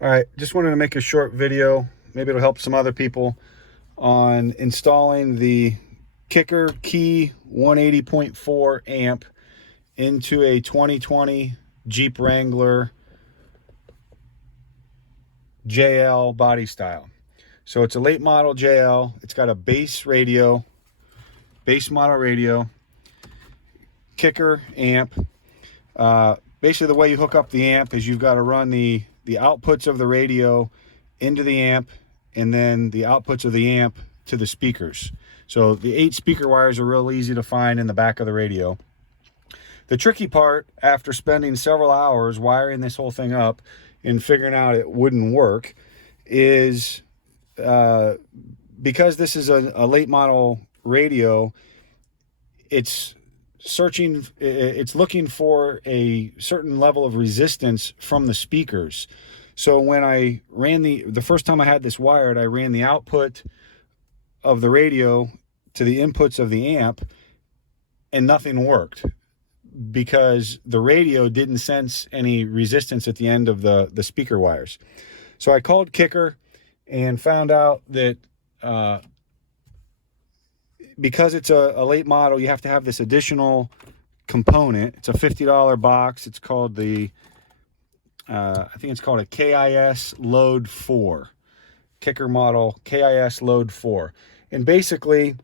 All right, just wanted to make a short video. Maybe it'll help some other people on installing the Kicker KEY180.4 amp into a 2020 Jeep Wrangler JL body style. So it's a late model JL. It's got a base model radio, Kicker amp. Basically the way you hook up the amp is you've got to run the outputs of the radio into the amp, and then the outputs of the amp to the speakers. So the 8 speaker wires are real easy to find in the back of the radio. The tricky part, after spending several hours wiring this whole thing up and figuring out it wouldn't work, is because this is a late model radio, it's looking for a certain level of resistance from the speakers. So when I ran the first time I had this wired, I ran the output of the radio to the inputs of the amp, and nothing worked because the radio didn't sense any resistance at the end of the speaker wires. So I called Kicker and found out that because it's a late model, you have to have this additional component. It's a $50 box. It's called the I think it's called a KIS Load 4. Kicker model KIS Load 4. And basically,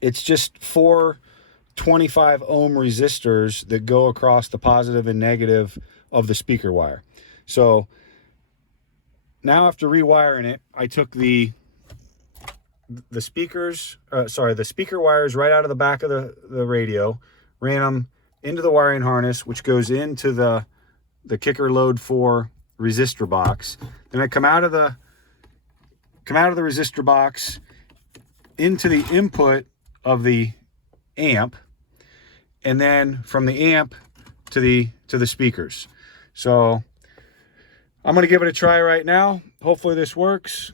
it's just 4 25 ohm resistors that go across the positive and negative of the speaker wire. So now after rewiring it, I took the speaker wires right out of the back of the radio, ran them into the wiring harness, which goes into the Kicker Load 4 resistor box. Then I come out of the resistor box into the input of the amp, and then from the amp to the speakers. So I'm going to give it a try right now. Hopefully this works.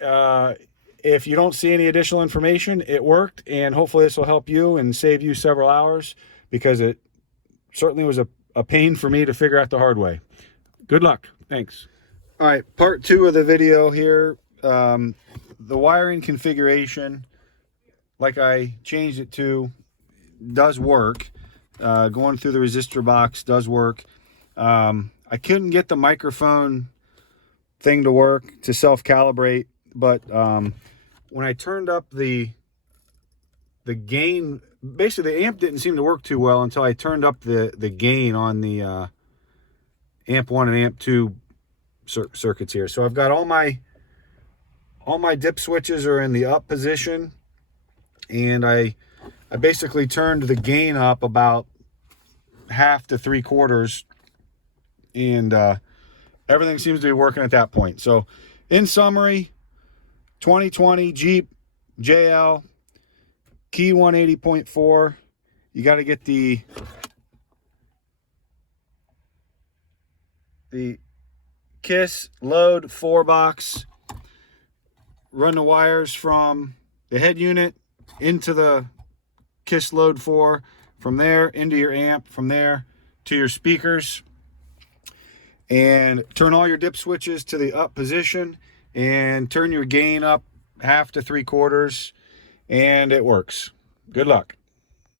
If you don't see any additional information, it worked, and hopefully this will help you and save you several hours, because it certainly was a pain for me to figure out the hard way. Good luck. Thanks. All right, part 2 of the video here. The wiring configuration, like I changed it to, does work. Going through the resistor box does work. I couldn't get the microphone thing to work to self-calibrate, but when I turned up the gain, basically the amp didn't seem to work too well until I turned up the gain on the amp 1 and amp 2 circuits here. So I've got all my dip switches are in the up position, and I basically turned the gain up about 1/2 to 3/4, and everything seems to be working at that point. So in summary, 2020 Jeep JL KEY180.4. You got to get the KIS Load 4 box. Run the wires from the head unit into the KIS Load 4, from there into your amp, from there to your speakers, and turn all your dip switches to the up position, and turn your gain up 1/2 to 3/4, and it works. Good luck.